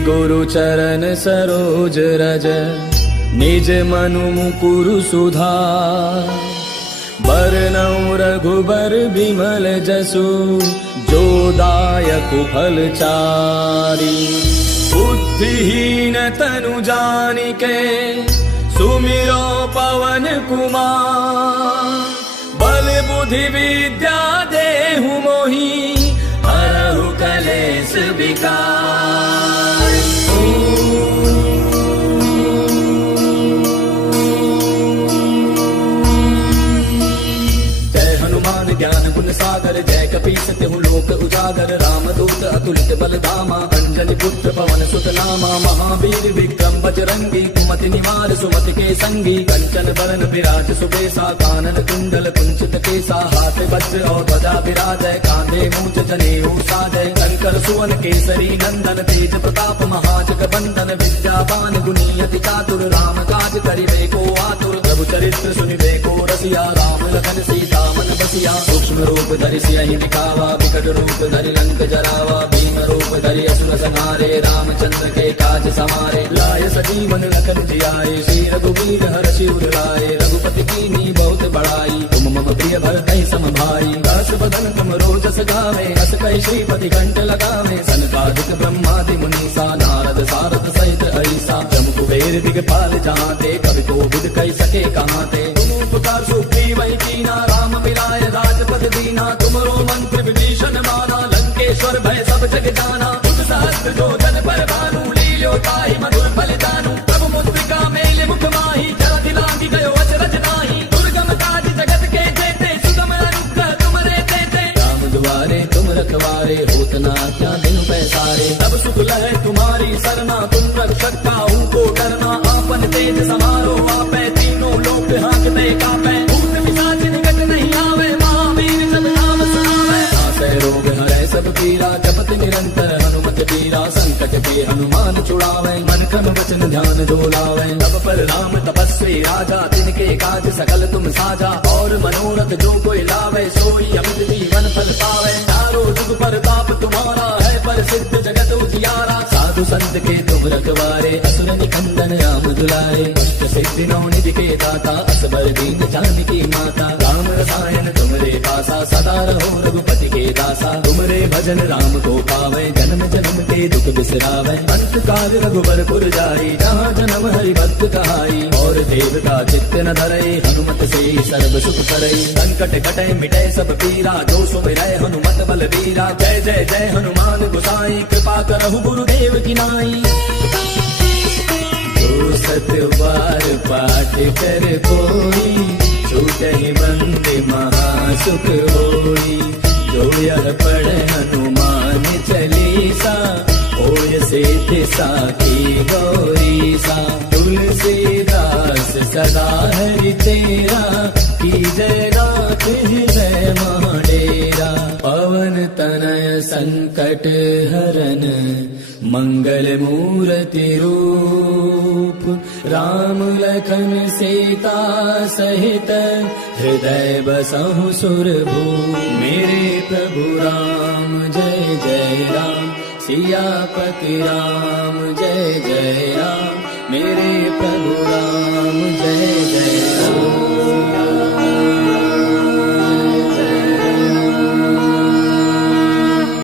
गुरु चरण सरोज रज निज मनु मुकुरु सुधार। बरनउँ रघुबर बिमल जसु जो दायक फल चारि। बुद्धिहीन तनु जानिके सुमिरो पवन कुमार। बल बुद्धि विद्या देहु मोहि हरहु कलेश विकार। ज्ञान गुण सागर जय कपीस तिहु लोक उजागर। रामदूत अतुलित बल धामा अंजनी पुत्र पवन सुत नामा। महावीर विक्रम बजरंगी कुमति निवार सुमति के संगी। कंचन बरन विराज सुबेसा कानन कुंडल कुंचित केसा। हाथ वज्र और ध्वजा विराजय कांधे मूंज जनेऊ साजय। शंकर सुवन केसरी नंदन तेज प्रताप महाजग बंदन। विद्यावान गुणी अति चातुर राम काज करिबे को आतुर। प्रभु चरित्र सुनिबे को रसिया राम लखन सीता मन बसिया। सूक्ष्म रूप धरि सियहि दिखावा विकट रूप धरि लंक जरावा। भीम रूप धरि असुर संहारे रामचंद्र के काज समारे। लाय सजीवन लखन जियाए श्री रघुवीर हर्षि उर लाए। रघुपति कीन्ही बहुत बड़ाई तुम मम प्रिय भरतहि सम भाई। दस बदन तुम रोजस गावे अस कहि श्रीपति कंठ लगावे। सनकादिक ब्रह्मादि मुनीसा नारद सारद सहित ऐसा। जम कुबेर दिगपाल जाते कवि कोविद कहि सके कहाते। तुम उपकार सुग्रीव कीना राम मिलाय राजपद दीना। तुमरो मंत्र विभीषण माना लंकेश्वर भय सब जग जाना। तुम सहस्त्र जो जन पर भानु लील्यो ताहि मधुर फल जानू। प्रभु मुद्रिका मेले मुख माहि जलधि लांघि गयो अचरज नाही। दुर्गम काज जगत के जेते सुगम अनुग्रह तुमरे तेते। राम दुआरे तुम रखवारे होत न क्या दिन पैसारे। तब सुख लहै तुम्हारी सरना तुम रक्षक काहू को डरना। आपन तेज समारो आपै तीनों लोक हांकते कापै। भूत पिशाच निकट नहीं आवे महावीर जब नाम सुनावे। नासै रोग हरै सब पीरा जपत निरंतर हनुमत पीरा। संकट के हनुमान छुड़ावे मन क्रम वचन ध्यान जो लावे। तब पर राम तपस्वी राजा तिनके काज सकल तुम साजा। और मनोरथ जो कोई लावे सोई अमित जीवन फल पावे। चारों जुग परताप तुम्हारा है प्रसिद्ध जगत उजियारा। साधु संत के तुम रखवारे असुर निकंदन राम दुलारे। अष्ट सिद्धि नौ निधि के दाता असबर दीन जानकी माता। राम रसायन तुमरे पासा सदा रहो रघुपति के दासा। तुमरे भजन राम को पावे जन्म जन्म के दुख बिसरावे। अंत काल रघुबर पुर जाई जहाँ जन्म हरि भक्त कहाई। और देवता चित्त न धरई हनुमत से सर्व सुख करई। संकट कटै मिटै सब पीरा जो सुमिरै हनुमत बल बीरा। जय जय जय हनुमान गोसाई कृपा करहु गुरुदेव की नाई। जो सत बार पाठ कर कोई छूटहि बंदे महासुख होई। जो यह पढ़े हनुमान चालीसा होय सिद्धि साखी गौरीसा। तुलसीदास सदा हरि तेरा की जय नाथ हृदय महाडेरा। पवन तनय संकट हरन मंगल मूर्ति रूप। राम लखन सीता सहित हृदय बसहु सुरभूप। मेरे प्रभु राम जय जय राम सियापति राम जय जय राम। मेरे प्रभु राम जय जय राम।